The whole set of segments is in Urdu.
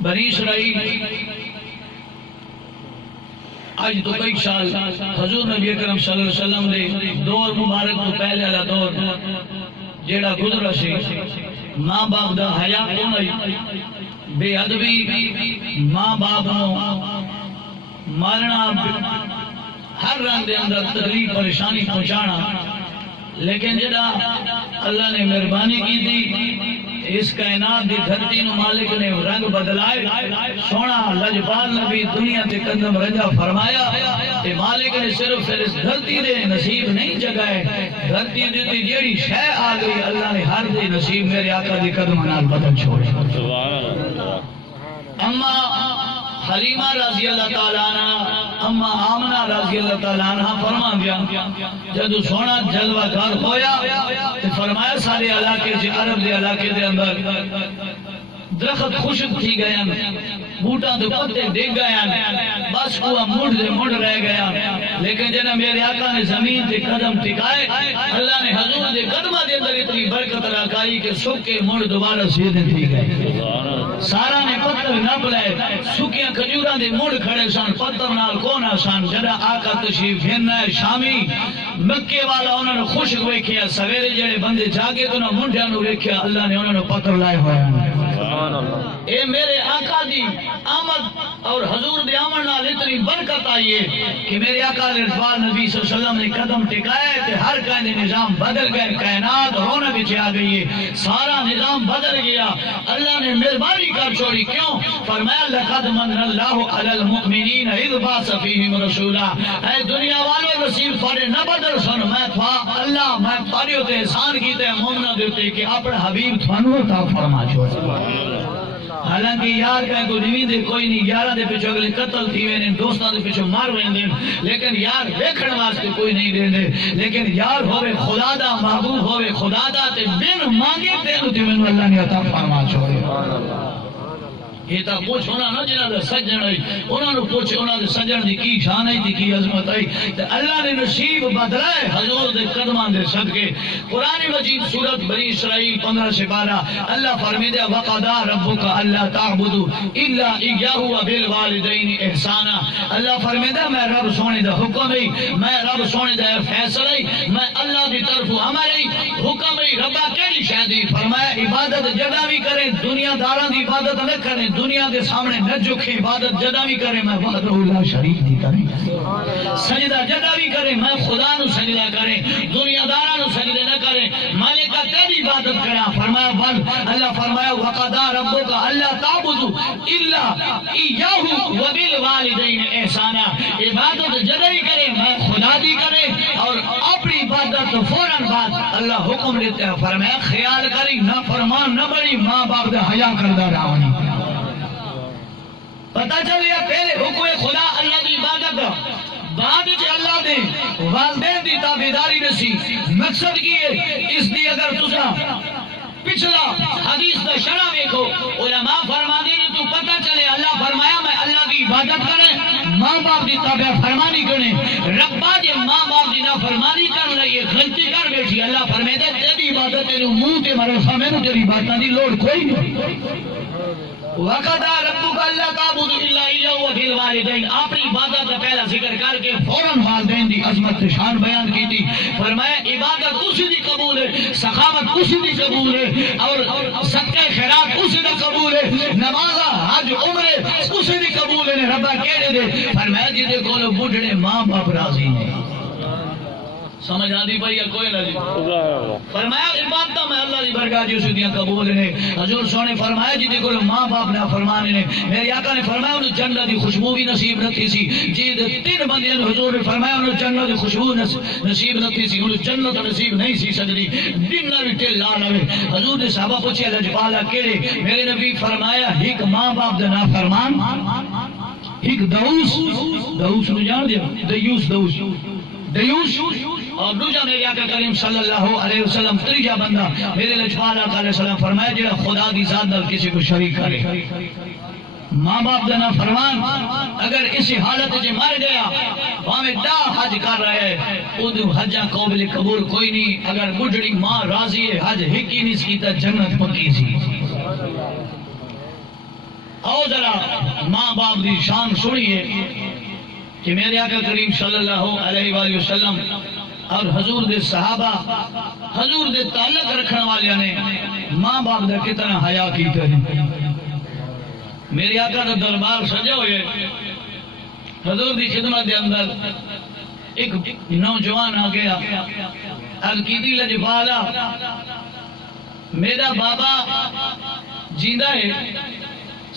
بنی اسرائیل آج تو کئی سال حضور نبی اکرم صلی اللہ علیہ وسلم دے دور مبارک تو پہلے والا دور جیڑا گزرا سی، ماں باپ دا حیا تو نہیں، بے ادبی، ماں باپ نو مارنا، ہر رنگ دے اندر تکلیف پریشانی پہنچانا، لیکن جڑا اللہ نے مہربانی کی تھی، اس کائنات دی دھرتی نو مالک نے رنگ بدلائے، سونا لجپال نبی دنیا تے قدم رجا فرمایا، تے مالک نے صرف اس دھرتی دے نصیب نہیں جگائے، دھرتی دی جیڑی شے آ گئی اللہ نے ہر دے نصیب میرے آقا دی قدم نال بدل چھوڑے۔ اما حلیمہ رضی اللہ تعالیٰ عنہ، اما آمنہ رضی اللہ تعالیٰ عنہ فرما دیا، جدو سونا جلوہ گھر ہویا تو فرمایا سارے علاقے سے عرب دے علاقے دے اندر درخت خشک تھی گیا، بوٹا تو پتے ڈگ گیا، بس کوہ مڑ رہ گیا، لیکن جنہاں میرے آقا نے زمین تے قدم ٹکائے، اللہ نے حضور دے قدمہ دے اندر اتنی برکت رکھائی کہ سکے مڑ دوبارہ سیدھے تھی گئے، سارا نے پتر نہ بلائے، سکیاں کھجوراں دے مڑ کھڑے سان، پتر نال کون آسان، جڑا آقا تشریف گھننا ہے شامی مکے والا انہوں نے خشک ویکھیا، سویرے جڑے بندے جاگے تو انہوں منڈیاں نو ویکھیا، اللہ نے انہوں نے پتر لائے ہویا۔ اے میرے آقا دی آمد اور حضور دے آمد نال اتنی برکت آئی ہے کہ میرے آقا رضوان نبی صلی اللہ علیہ وسلم نے قدم ٹکائے تے ہر کائن نظام بدل گئے، کائنات رونا بچے آ گئی ہے، سارا نظام بدل گیا، اللہ نے مہربانی کر چھوڑی، کیوں؟ فرمایا لقد من اللہ علی المؤمنین اذ بعث فیہم رسولا، اے دنیا والوں نصیب تھوڑے نہ بدل سن، میں اللہ میں تھوڑے ہوتے احسان کیتے ہیں مومنہ دیتے کہ اپنا حبیب تھانو عطا فرما چھوڑا۔ حالانکہ یار کہیں کو نہیں دے کوئی نہیں، یارہ دے پیچھو اگلے قتل تھی وینے، دوستان دے پیچھو مار وینے، لیکن یار دیکھن واسطے کوئی نہیں دے دے، لیکن یار ہوئے خدا دا، محبوب ہوئے خدا دا، تے بن مانگے تینو تے منو اللہ نے عطا فرما چھوڑے۔ یہ تا پوچھ ہونا نا جنہاں دے سجن آئی، انہاں نو پوچھ انہاں دے سجن دی کی شان آئی دی کی عظمت آئی، تے اللہ نے نصیب بدلائے حضور دے قدمان دے صدقے۔ قرآن مجید سورت بنی اسرائیل 15 سے 12 اللہ فرمیدہ وَقَضَى رَبُّكَ أَلَّا تَعْبُدُوا إِلَّا إِيَّاهُ وَبِالْوَالِدَيْنِ إِحْسَانًا، اللہ فرمیدہ میں رب سونے دا حکم ہی، میں رب سونے دا فیصلہ ہی، میں اللہ دی طرف ہمارے حکم ہی، ربا کیلی شہدی فرمایا عبادت جدا بھی کریں، دنیا داران دی عبادت نہ کریں، دنیا دے سامنے نہ جھکیں، عبادت جدا بھی کریں میں وحدہ لا شریک دی کریں، سجدہ جدا بھی کریں میں خدا نو سجدہ کریں، دنیا داران نو سجدہ نہ کریں، مالکہ تیری عبادت کریں۔ فرمایا بل اللہ فرمایا وَقَضَى رَبُّكَ أَلَّا تَعْبُدُوا إِلَّا إِيَّاهُ وَبِالْوَالِدَيْنِ إِحْسَانًا، عبادت جدا ہی کریں میں خدا دی کریں، اور اپنی عبادت فوراً بعد اللہ حکم لیتے ہیں، فرمایا خیال کری نہ فرمان نہ بڑی ماں باپ دے حیا کردہ راونی۔ پتہ چلیا پہلے حکم خدا اللہ کی عبادت، بعد جو اللہ دے والدین دی تابعداری نسی، مقصد کی ہے اس دی اگر تسا پچھلا حدیث دا شرح دیکھو، علماء فرما دیں تو پتہ چلے اللہ فرمایا میں اللہ کی عبادت کریں، ماں باپ دی تابع فرمانی کریں، ربا جے ماں باپ دی نافرمانی کر رہی ہے، غلطی کر بیٹھی، اللہ فرمائے دے تیری عبادت تیرے منہ تے مرسا میں تیری عبادت دی لوڑ کوئی نہیں۔ وَقَضَى رَبُّكَ أَلَّا تَعْبُدُوا إِلَّا إِيَّاهُ وَبِالْوَالِدَيْنِ، اپنی عبادت کا پہلا ذکر کر کے فوراً والدین دی عظمت شان بیان کی تھی، فرمایا عبادت اسی دی قبول ہے، سخاوت اسی دی قبول ہے، اور صدقہ خیرات اسی دی قبول ہے، نماز حج عمرے اسی دی قبول ہے، ربا کہہ دے فرمایا جی دے کولو بڈھڑے ماں باپ راضی ہیں، سمجھ آدھی پئی یا کوئی نہ جی؟ فرمایا عبادت میں اللہ دی برکات جو سدیاں قبول نے، حضور سونے فرمایا جی دیکھو ماں باپ نہ فرمانے نے، میرے آقا نے فرمایا انہوں جنت دی خوشبو بھی نصیب نہ تھی سی، جی تین بندیاں حضور نے فرمایا انہوں جنت دی خوشبو نصیب نہ تھی سی، انہوں جنت نصیب نہیں سی سجدی، دن نہ بھی ٹل لا لوے۔ حضور نے صحابہ پوچھے لجپالا کیڑے، میرے نبی فرمایا ایک ماں باپ دا نافرمان، ایک دعوس نو جان دیا، دیوس اور دوجہ میرے آقا کریم صلی اللہ علیہ وسلم تریجہ بندہ میرے لجپال آقا علیہ السلام فرمایا جڑا خدا دی ذات نال کسی کو شریک کرے، ماں باپ دا نافرمان اگر اسی حالت جے مر گیا ہمیں دا حج کر رہے ہیں ادھو حجہ قابل قبول کوئی نہیں، اگر بڑھڑی ماں راضی ہے حج ہکی نہیں سکیتا جنت پکی سی۔ آؤ ذرا ماں باپ دی شان سنیے کہ میرے آقا کریم صلی اللہ علیہ وآلہ وسلم اور حضور دے صحابہ حضور دے تعلق رکھنے والے نے ماں باپ دا کتنا حیا کیتا ہے۔ میرے آقا دا دربار سجا ہوئے، حضور دی خدمت دے اندر ایک نوجوان آ گیا، القیدی لجپالا میرا بابا جیندہ ہے،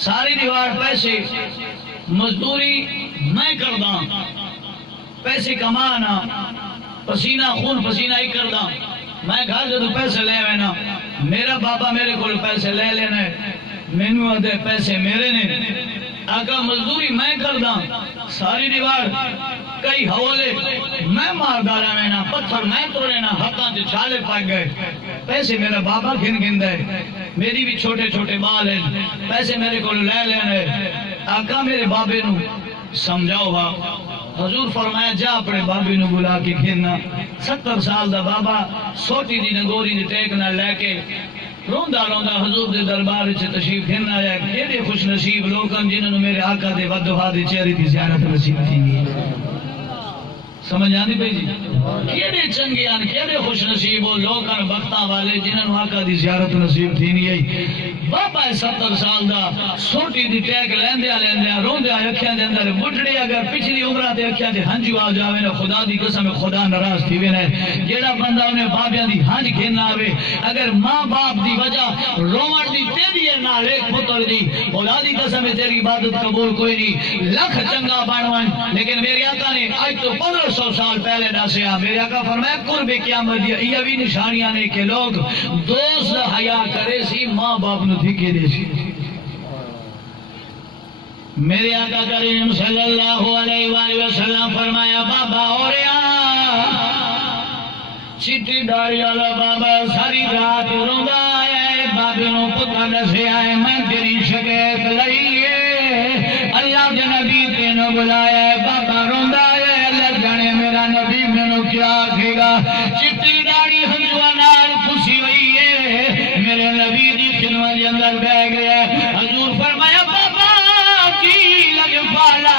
ساری دیوار پیسے مزدوری میں کردہ، پیسے کمانا پسینہ خون پسینہ ہی کردہ، میں گھر جدو پیسے لے وینا میرا بابا میرے کو پیسے لے لینا ہے، مینو آدھے پیسے میرے نے، آقا مزدوری میں کردہ، ساری دیوار کئی حوالے میں مار دارا وینا، پتھر میں توڑینا، ہتھاں سے چھالے پاک گئے، پیسے میرا بابا گھن دے، میری بھی چھوٹے چھوٹے بال ہیں، پیسے میرے کو لے لینے، آقا میرے بابے نو سمجھاؤ با۔ حضور فرمایا جا اپنے بابے نو بلا کے گھننا، 70 سال دا بابا سوٹی دی نگوری دی ٹیک نہ لے کے روندہ روندہ حضور دے دربار سے تشریف گھننا ہے، کیڑے خوش نصیب لوگاں جنہوں نے میرے آقا دے ودوہا دے چہرے کی زیارت نصیب تھی گئی۔ سمجھ آنی پہ جی؟ کیڑے چنگیان کیڑے خوش نصیب ہو لوگاں بختاں والے جنہوں نے آقا دی زیارت نصیب تھی نہیں ہے۔ بابا 70 سال دا سوٹی دی ٹیک لیندیا روندیا اکھیاں دے اندر بڑھڑے اگر پچھلی عمرہ دے اکھیاں دے ہنجو آ جاوے نا خدا دی قسم خدا ناراض تھی وے نے، جیڑا بندہ انہیں بابیاں دی ہنج گھن آوے، اگر ماں باپ دی وجہ رومن دی تیری ہے نہ ایک پتر دی، خدا دی قسم تیری عبادت قبول کوئی نہیں، لکھ چنگا بنوان، لیکن میرے آقا نے آج تو 1500 سال پہلے ڈاسیا، میرے آقا فرمایا قرب قیامت دیا، یہ بھی نشانیاں نے کہ لوگ دوست حیا کرے سی ماں باپ نو دھکے دے سی۔ میرے آقا کریم صلی اللہ علیہ وآلہ وسلم فرمایا بابا اوریا چٹی داڑی والا بابا ساری رات روندا ہے، بابے نو پتہ دسیا ہے میں تیری شکایت لئیے، اللہ کے نبی تینوں بلایا ہے، بابا روندا ہے، اللہ جانے میرا نبی مینوں کیا آکھے گا، چٹی داڑی ہنجواں نال خوشی ہوئی ہے، میرے نبی دی خدمت کے اندر بیٹھ گیا، حضور فرمایا بابا کی لجپالا،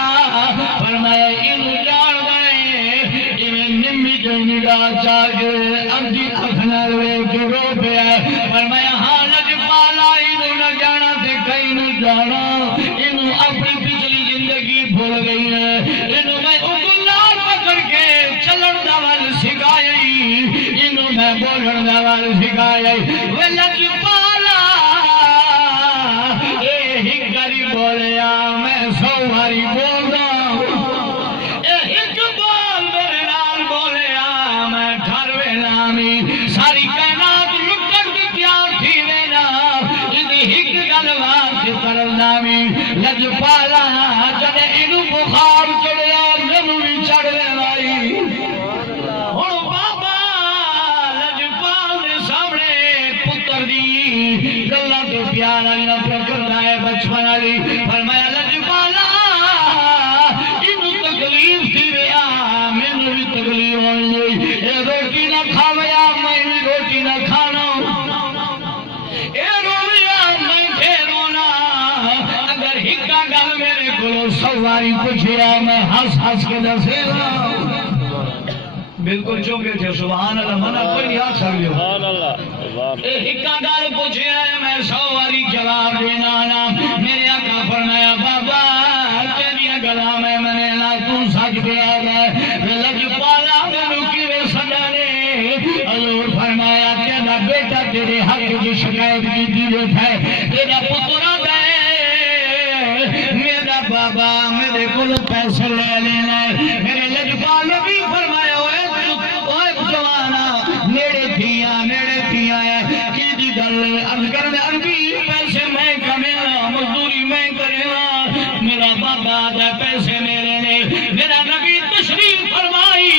فرمایا انہوں جان گئے کہ میں نمی جو نگاہ چاہے اندھی اکھنا روے کے رو پہ ہے، فرمایا ہاں لجپالا انہوں نہ جانا تھے کہیں نہ جانا، انہوں اپنی پچھلی زندگی بھول گئی ہے، انہوں میں اگلار پکڑ کے چلن دوال سکھائی، انہوں میں بولن دوال سکھائی، وہ لجپالا اے ہی گری بولیا میں سواری بول دا اے ہک بول میرے نال بولیا میں ٹھروے نامی ساری کائنات لکر کی تیار تھی وینا ادھی ہک گلوات کرل نامی لجپالا جب انہوں بخار چڑیا منو بھی چڑھنے وائی ہوں بابا لجپال دے سامنے پتر دی گلہ تو پیارا نہ پکڑنا ہے بچپن علی فرمایا لجپالا انہوں تکلیف تھی ویا منو بھی تکلیف ہوئی اے روٹی نہ کھاویا میں بھی روٹی نہ کھانا اے رویا میں پھیرونا اگر ہکا گل میرے کو سواری پوچھیا میں ہس ہس کے دسے بالکل چونکے تھے سبحان اللہ منہ کوئی نہیں ہاتھ سکتے سبحان اللہ اے ہکا گل پوچھیا ہے میں سواری جواب دینا نا میرے آقا فرمایا بابا تیری گلا میں نے نا تو سچ پیا ہے لجپالا مینوں کیویں سجانے حضور فرمایا تیرا بیٹا تیرے حق کی شکایت کی دی ہے تیرا پتر میرا بابا میرے کو پیسے لے لینا ہے میرے لجپال بھی فرمایا نیڑے تھیا ہے کی دی گل عرض کرنے عربی پیسے میں کمینا مزدوری میں کرینا میرا بابا دے پیسے میرے نے میرا نبی تشریف فرمائی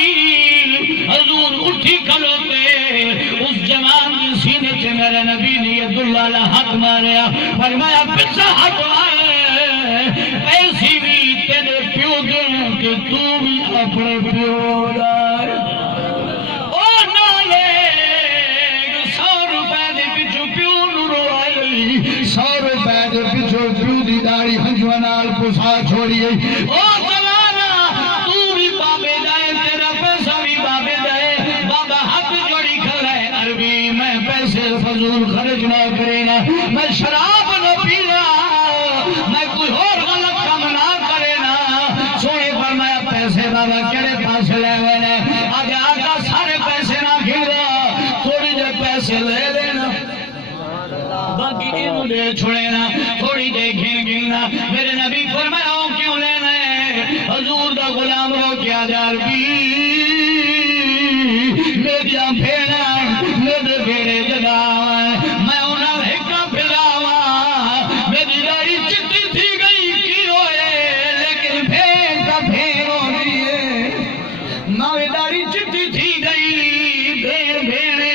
حضور اٹھی کھلوتے اس جوان کی سینے سے میرے نبی نے عبداللہ ہاتھ ماریا فرمایا پچھا ہاتھ آئے ایسی بھی تیرے پیو دیں کہ تو بھی اپنے پیو لائے $100 دے پچھو پیو دی گسا چھوڑیے او جوانا تو بھی بابے دائے تیرا پیسہ بھی بابے دائے بابا حق جوڑی کھلائے عربی میں پیسے فضول خرچ نہ کرینا میں شراب نہ پینا میں کوئی اور غلط کام نہ کرینا سونے فرمایا پیسے بابا کیڑے پاس لے گئے آگے آقا سارے پیسے نہ کھیرا تھوڑی دے پیسے لے دینا باقی انہوں لے چھوڑینا تھوڑی دے گھننا میرے نبی فرمایا کیوں لینا ہے حضور دا غلام ہو کیا جار بھی میریا بھیڑا میرے بھیڑے جگا میں انہوں ہکا پھلاوا میری داری چٹی تھی گئی کی ہوئے لیکن بھیڑ کا بھیڑ ہو گئی ہے میری داری چٹی تھی گئی بھیڑے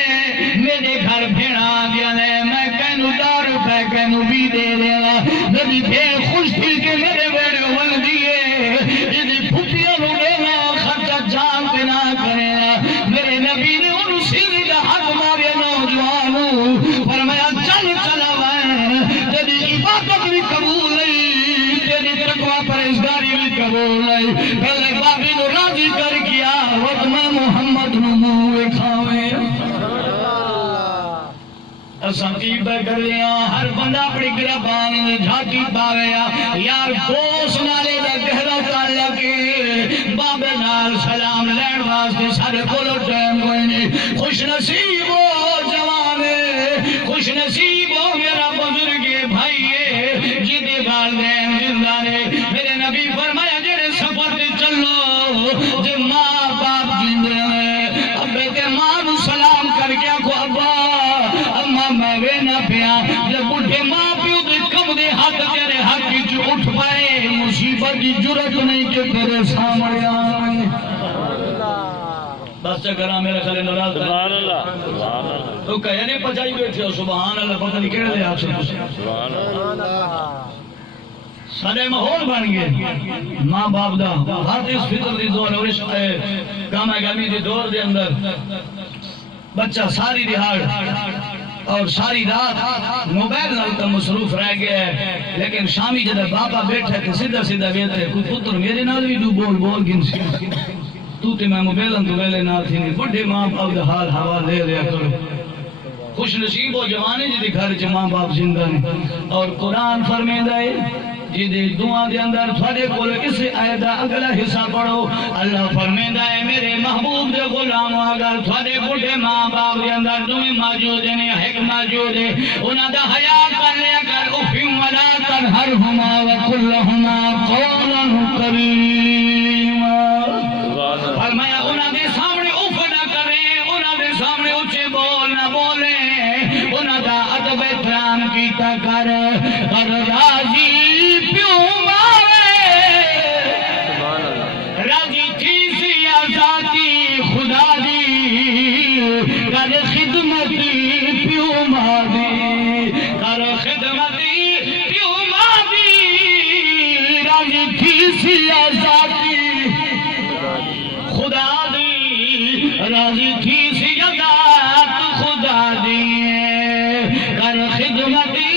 میرے گھر بھیڑا دیا نے میں کہنو دار پہ کہنو بھی دے دینا میری بھیڑ خوش تھی کہ میرے بھیڑ ول دیے جدی پھٹیاں نو دینا خرچہ جان پہ نہ کرنا میرے نبی نے ان سیدھی کا حق مارے نوجوانوں فرمایا چل چلا میں تیری عبادت بھی قبول نہیں تیری تقوی پرہیزگاری بھی قبول نہیں پہلے باقی کو راضی کر کیا وقت میں محمد منہ کھاوے سنقیب کر لیا ہر بندہ اپنی گربان میں جھاکی پاویا یار دوست نالے دا گہرا تعلق بابے نال سلام لین واسطے سارے کولو ٹائم کوئی نہیں خوش نصیب ہو جوانے خوش نصیب ہو میرا بزرگ بھائی جیدے والدین زندہ نے میرے نبی فرمایا جڑے سفر تے چلو جے ماں باپ زندے نے ابے تے ماں نو سلام کر کے آکھو ابا میں وینا پیا جب بڑھے ماں پیو دے کم دے حق تیرے حق کی اٹھ پائے مصیبت کی جرت نہیں کہ تیرے سامنے آئے بس چکرہ میرے خلے نراز سبحان اللہ تو کہہ نہیں پچائی بیٹھے ہو سبحان اللہ پتہ نہیں کہہ دے آپ سے سبحان اللہ سارے ماحول بن گئے ماں باپ دا ہر اس فطر دی دور اور عشق گاما گامی دی دور دے اندر بچہ ساری دہاڑ اور ساری رات موبائل نال کا مصروف رہ گیا ہے لیکن شامی جدہ باپا بیٹھے تھے سیدھا سیدھا بیٹھے کوئی پتر میرے نال بھی بول بول گن سی تو تے میں موبائل تو ویلے نہ تھی بڑھے ماں باپ دا حال حوال لے لیا کرو خوش نصیب ہو جوانے جدی گھر چ ماں باپ زندہ نے اور قرآن فرمیندا ہے جدی دعا دے اندر تھوڑے کول اس آیت دا اگلا حصہ پڑھو اللہ فرمیندا ہے میرے محبوب دے غلام اگر تھوڑے بڑھے ماں باپ دے اندر دوویں موجود نے ایک موجود ہے انہاں دا حیا کر لیا کر افیم ولا تنہرہما وقل لہما قولا کریما فرمایا انہاں دے سامنے اف نہ کریں انہاں دے سامنے اونچے بول نہ بولیں انہاں دا ادب احترام کیتا کر اور راضی پیو مارے راضی تھی سیاساتی خدا دی کر خدمتی پیو ماری کر خدمتی پیو ماری راضی تھی سیاساتی خدا دی راضی تھی سیاسات خدا دی کر خدمتی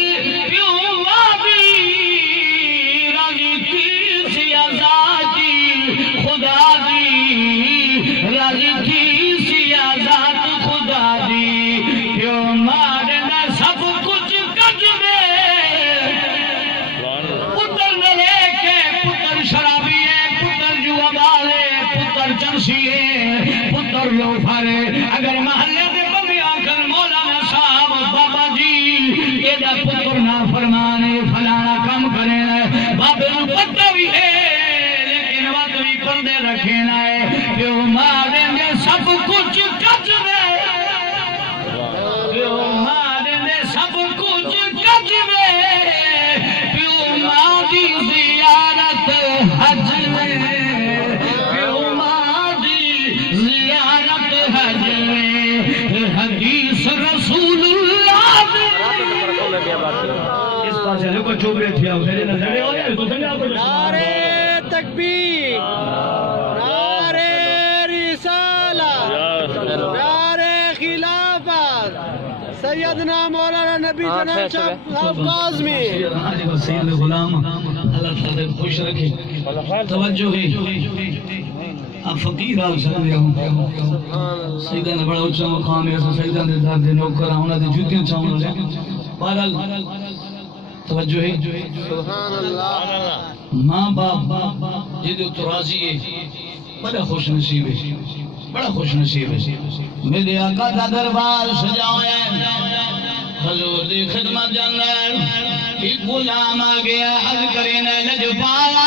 پتر لو پھارے اگر محلے دے بندے آکر مولانا صاحب بابا جی یہ دا پتر نہ فرمانے فلانا کم کرے بابے نو پتہ بھی ہے لیکن وقت بھی پردے رکھنا ہے پیو مارے میں سب کچھ کچھ میں پیو مارے میں سب کچھ کچھ میں پیو ماری زیارت حج میں حدیث رسول اللہ اس پاس ہے کو چوب رہے تھے میرے نظرے ہو جائے تو سنگا کو نعرہ تکبیر نعرہ رسالہ نعرہ خلافت سیدنا مولانا نبی جنید صاحب کاظمی سید غلام اللہ تعالی خوش رکھے توجہ ہے آپ فقیر آل سکتے ہوں سیدہ نے بڑا اچھا مقام ہے سیدہ نے دار دے نوکر آنا دے جوتیاں چاہوں لے بہرحال توجہ ہے سبحان اللہ ماں باپ جدو تو راضی ہے بڑا خوش نصیب ہے بڑا خوش نصیب ہے میرے آقا کا دربار سجایا ہے حضور دی خدمت جانا ہے ایک غلام آ گیا حد کرنے لج پایا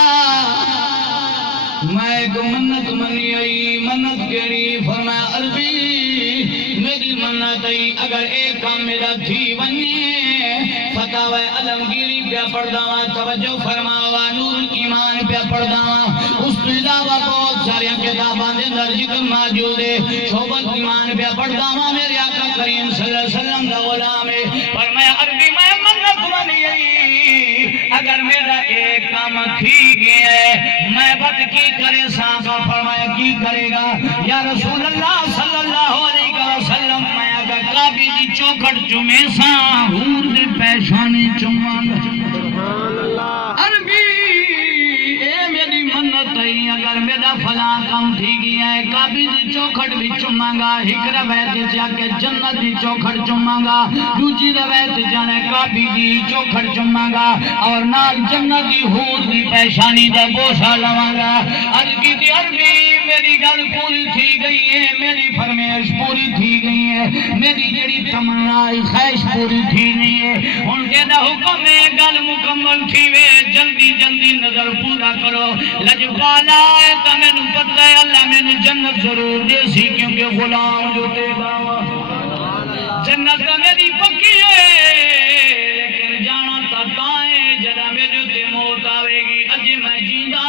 میں ایک منت منی آئی منت کیڑی فرمایا عربی میری منت آئی اگر ایک کام میرا تھی بنی فتاوی علمگیری پہ پڑھداواں توجہ فرماوا نور ایمان پہ پڑھداواں اس تو علاوہ بہت ساری کتاباں دے اندر ذکر موجود ہے شعبۃ ایمان پہ پڑھداواں میرے آقا کریم صلی اللہ علیہ وسلم دا غلام ہے فرمایا عربی میں منت بنی اگر میرا ایک کام تھی گیا ہے میں بد کی کرے صحابہ فرمایا کی کرے گا یا رسول اللہ صلی اللہ علیہ وسلم میں اگر کعبے دی چوکھٹ چومے سا حور دے پیشانی چوماں عربی اے میری منت ہے اگر میرا فلاں کام تھی گیا ہے کعبے دی چوکھٹ بھی چوماں گا ایک روایت جا کے جنت دی چوکھٹ چوماں گا دوسری روایت جانے کعبے دی چوکھٹ چوماں گا اور نال جنت دی حور دی پیشانی دا بوسا لواں گا عرض کی تھی عربی میری گل پوری تھی گئی ہے میری فرمائش پوری تھی گئی ہے میری جڑی تمنا خواہش پوری تھی نہیں ہے ان کے دا حکم ہے گل مکمل تھی وے جلدی جلدی نظر پورا کرو لجپالا ہے تو میں نے پتہ ہے اللہ میں نے جنت ضرور دے سی کیونکہ غلام جو دے گا جنت تو میری پکی ہے لیکن جانا تکائیں جڑا میرے تے موت آوے گی اج میں جیندا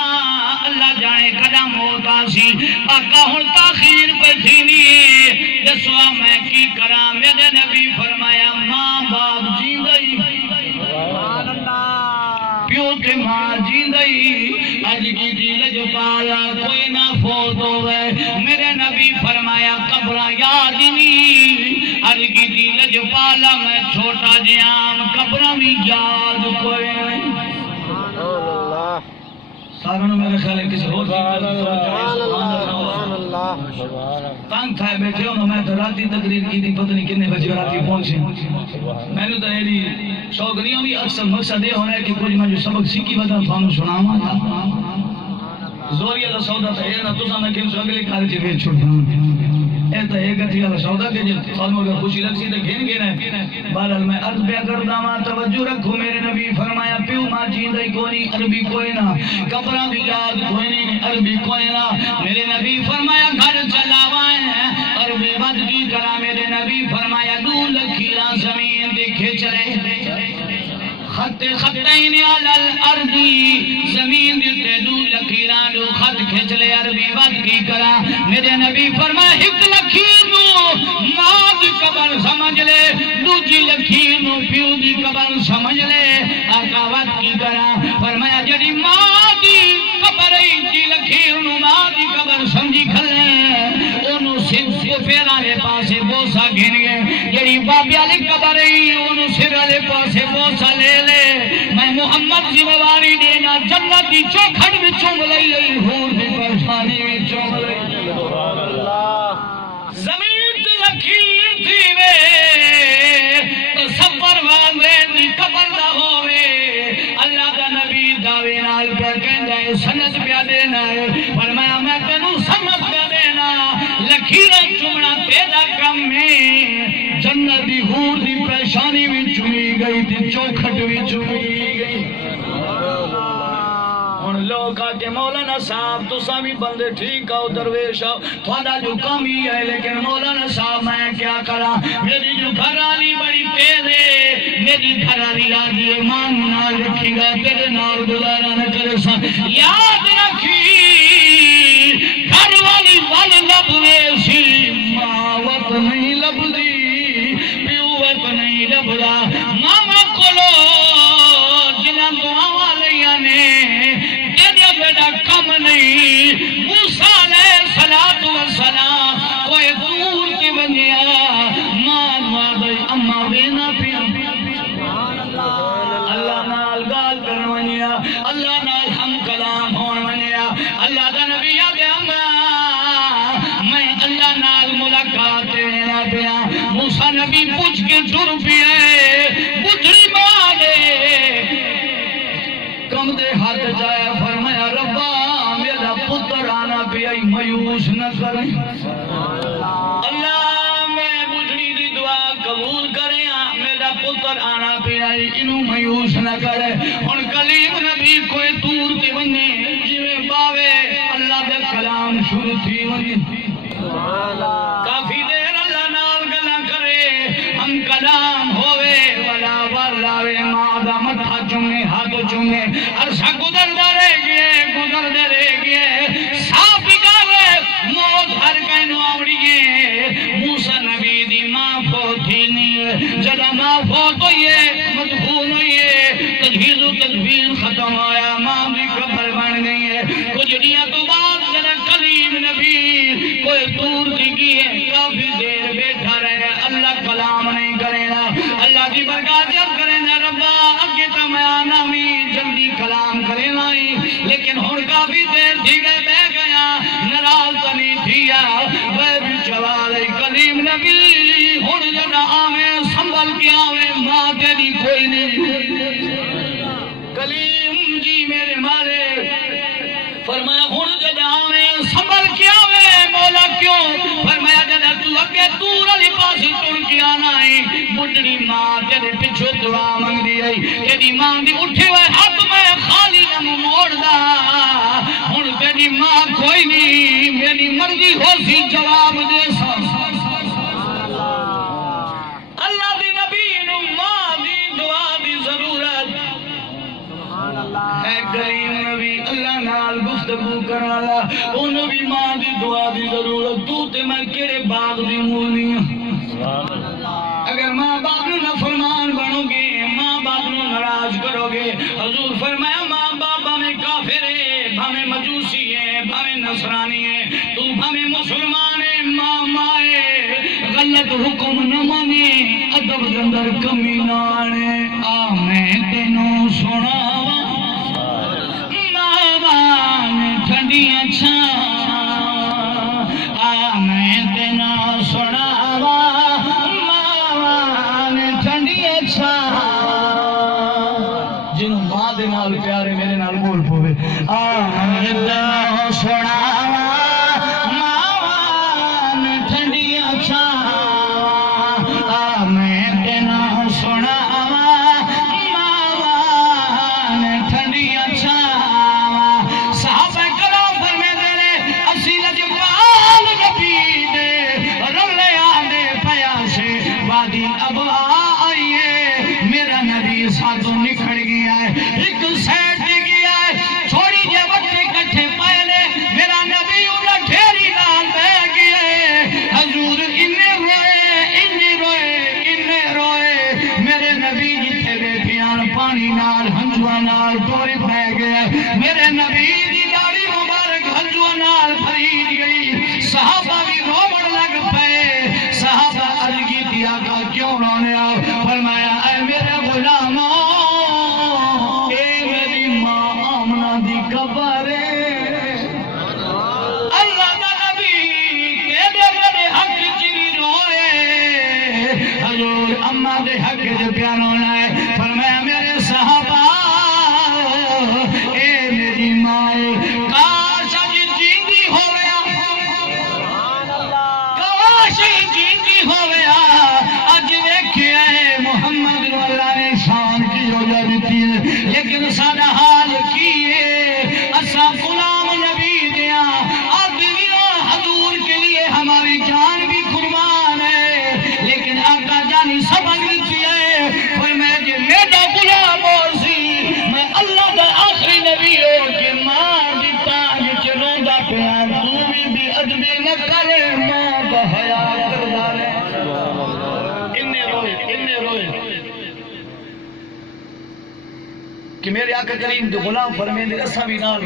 اللہ جانے کدا موت آسی آقا ہن تاخیر پہ تھی نہیں دسو میں کی کراں میرے نبی فرمایا ماں باپ جیندئی سبحان اللہ پیو تے ماں جیندئی اج کی دی لجپالا کوئی نہ فوت ہوئے میرے نبی فرمایا قبر یاد نہیں اج کی دی لجپالا میں چھوٹا جیام قبر بھی یاد کوئی نہیں ساروں میرے خیال ہے کسی اور تنگ تھا بیٹھے ہوں میں تو راتی تقریر کی تھی پتہ نہیں کتنے بجے راتی پہنچے میں نے تو ایڈی شوق نہیں ہوئی اکثر مقصد یہ ہونا ہے کہ کچھ میں جو سبق سیکھی بتا فانو سناواں زوری اللہ سودا تھا یہ نہ تو سامنے کن سو اگلے کھارے چے پھر چھوڑ ایتا ایک گھٹی اللہ سودا کے جب فانو اگر خوشی لگ سی تو گھن گئے رہے بہرحال میں عرض بیا کردہ ماں توجہ رکھو میرے نبی فرمایا پیو ماں جیندائی کوئی نہیں عربی کوئی نہ قبرہ بھی یاد کوئی نہیں عربی کوئی نہ میرے نبی فرمایا گھر چلاوائیں عربی بد کی کرا میرے نبی فرمایا دول کھیرا زمین دیکھے چلے خط خطین علی الارض زمین دیتے دول لکھیران دو خط کھچ لے عربی بد کی کرا میرے نبی فرمایا ایک لکھیر نو ماں دی قبر سمجھ لے دوجی لکھیر نو پیو دی قبر سمجھ لے آقا بد کی کرا فرمایا جڑی ماں دی قبر جی لکھیر نو ماں دی قبر سمجھی کھلے انہوں سن کو پیرا لے پاسے بوسا گھن گئے جڑی بابی علی قبر انہوں سر لے پاسے بوسا لے لے میں محمد زمواری دینا جنت دی چوکھٹ میں چوم لئی لئی حور دی پرشانی میں چوم لئی زمین تے لکھیر تھی وے تو سفر والے دی قبر نہ ہوئے اللہ دا نبی دعوے نال پہ کہندا ہے سند پہ دینا ہے فرمایا میں تینوں سند پہ دینا لکھیر چومنا تیرا کم ہے جنت دی حور دی پریشانی بھی چومی گئی تھی چوکھٹ بھی چومی گئی ان لوگ آکے مولانا صاحب تو سامی بندے ٹھیک آؤ درویش آؤ تھوڑا جو کمی ہے لیکن مولانا صاحب میں کیا کرا میری جو گھرالی بڑی تیز ہے میری گھرالی راضی ہے ماں نال رکھی گا تیرے نال گزارا نہ کرے سا یاد رکھی گھر والی والی لب ویسی ماں وقت نہیں لب دی پیو وقت نہیں لب دا ماما کولو جنہاں دعا والیاں نے تیرے بیٹا کم نہیں موسیٰ علیہ السلام کوئی دور کی بنیا ماں ماں دائی اماں بینا پیا اللہ نال ہم کلام ہون منیا اللہ دا نبی آدھے میں اللہ نال ملاقات لینا پیا موسیٰ نبی پوچھ کے ٹر پیے بجھڑی مارے کم دے ہاتھ جائے فرمایا ربا میرا پتر آنا پیا مایوس نہ کریں اللہ میں بجھڑی دی دعا قبول کریں میرا پتر آنا پیا انہوں مایوس نہ کرے ان کلیم نبی کوئی دور دی بنے جویں باوے اللہ دے کلام شروع تھی ونی کافی دیر اللہ نال گلا کرے ہم کلام ہوئے ولا ولاوے مادہ متھا چومے ہاتھ چومے عرصہ گزر دے رہ گئے صاف گالے موت ہر کہنو آوڑیے موسیٰ نبی دی ماں فوتھی نہیں جدا ماں فوت ہوئیے مدفون ہوئیے تجہیز و تدبیر ختم آیا ماں دی قبر بن گئی ہے کچھ دیا تو بعد جدا کلیم نبی کوئی دور دی گئی ہے کافی دیر بیٹھا رہے اللہ کلام نہیں کرے گا اللہ کی برکات جب کرے گا ربا اگے تو میں آنا بھی جلدی کلام کرے نہیں لیکن ہن کافی دیر تھی گئے بہ گیا ناراض تو نہیں تھیا وہ بھی چوالے کلیم نبی ہن جدا آوے سنبھل کے آوے ماں تیری کوئی نہیں کلیم جی میرے مالے فرمایا ہن جدا آوے سنبھل کے آوے مولا کیوں فرمایا جدا تو اگے دور علی پاس ٹر کے آنا ہے بڈڑی ماں تیرے پیچھے دعا منگ دی ہے تیری ماں دی اٹھے ہوئے ہاتھ میں خالی نہ موڑ دا ہن تیری ماں کوئی نہیں میری مرضی ہو سی جواب دے سا اللہ دی نبی نو ماں دی دعا دی ضرورت اے کریم نبی اللہ نال گفتگو کرالا انہوں بھی ماں دی دعا دی ضرورت تو تے میں کیڑے باغ دی مولنی اگر ماں باپ نو نافرمان بنو گے ماں باپ نو ناراض کرو گے حضور فرمایا ماں باپ ہمیں کافر ہے ہمیں مجوسی ہے ہمیں نصرانی ہے تو ہمیں مسلمان ہے ماں مائے غلط حکم نہ مانے ادب اندر کمی نہ آنے آ میں تینوں سناوا ماں ٹھنڈیاں چھاں آ میں تینوں سناوا جنہوں ماں دے نال پیارے میرے نال بول پوے سناوا ماں ٹھنڈیاں چھاں میں تینوں سناوا ماں ٹھنڈیاں چھاں صحابہ کرام فرمیندے نے اسی لجپال نبی دے رلے آندے پیا سے وادی اب آئیے میرا نبی ساتھوں نکھڑ گیا ہے ایک سیٹ گیا ہے چھوڑی جے بچے کٹھے پہلے میرا نبی انہیں ڈھیری نال بہ گیا ہے حضور انہیں روئے میرے نبی جتھے بیٹھیاں پانی نال ہنجواں نال ٹوری پہ گیا میرے نبی دی داڑھی مبارک ہنجواں نال خرید گئی صحابہ بھی رومن لگ پئے صحابہ عرض کی دیا کا کیوں رونے آؤ فرمایا اے میرے غلاموں اے میری ماں آمنہ دی قبر اللہ دا نبی تیرے میرے حق چلی روئے حضور اماں دے حق جو پیار ہونا ہے فرمایا میرے صحابہ اے میری ماں کاش اج جیندی ہویا کاش جیندی ہویا اج ویکھیا ہے محمد اللہ نے شان کی روزہ دیتی ہے لیکن سارا حال کی ہے اسا غلام نبی دیا آدمیاں حضور کے لیے ہماری جان بھی قربان ہے لیکن آقا جانی سبق دیتی ہے کوئی میں جو میرا غلام ہو سی میں اللہ دا آخری نبی ہو کہ ماں دی تاج چلوں دا پیار تو بھی ادبی نہ کرے ماں کا حیا کردہ رہے انہیں روئے کہ میرے آقا کریم دے غلام فرمیندے اسا بھی نال